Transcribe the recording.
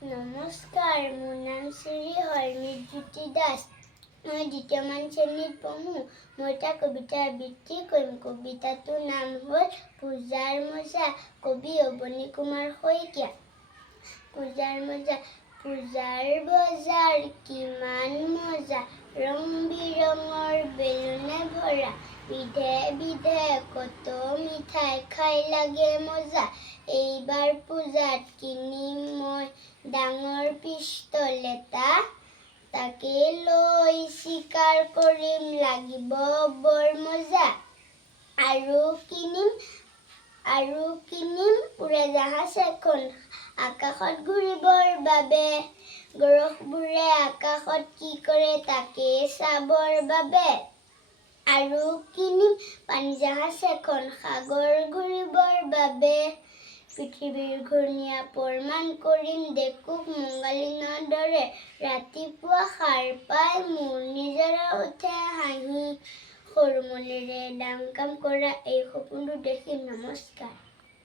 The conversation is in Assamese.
নমস্কাৰ, মোৰ নাম শ্ৰী হৰমিতজ্যোতি দাস। মই দ্বিতীয়মান শ্ৰেণীত পঢ়োঁ। মই এটা কবিতা আবৃত্তি কৰিম। কবিতাটোৰ নাম হ'ল পূজাৰ মজা। কবি অৱনী কুমাৰ শইকীয়া। পূজাৰ মজা। পূজাৰ বজাৰ কিমান মজা, ৰং বিৰঙৰ বেলুনে ভৰা, বিধে বিধে কত মিঠাই খাই লাগে মজা। এইবাৰ পূজাত কিনিম মই ডাঙৰ পিষ্টল এটা, তাকে লৈ চিকাৰ কৰিম, লাগিব বৰ মজা। আৰু কিনিম উৰাজাহাজ এখন, আকাশত ঘূৰিবৰ বাবে। গ্ৰহবোৰে আকাশত কি কৰে তাকে চাবৰ বাবে। আৰু কিনিম পানীজাহাজ এখন, সাগৰ ঘূৰিবৰ বাবে। পৃথিৱীৰ ঘূৰ্ণিয়া প্ৰমাণ কৰিম, দেখোক মংগলিনৰ দৰে। ৰাতিপুৱা সাৰ পাই মোৰ নিজৰা উঠে হাঁহি, সৰু মনেৰে ডাঙৰ কাম কৰা এই সপোনটো দেখি। নমস্কাৰ।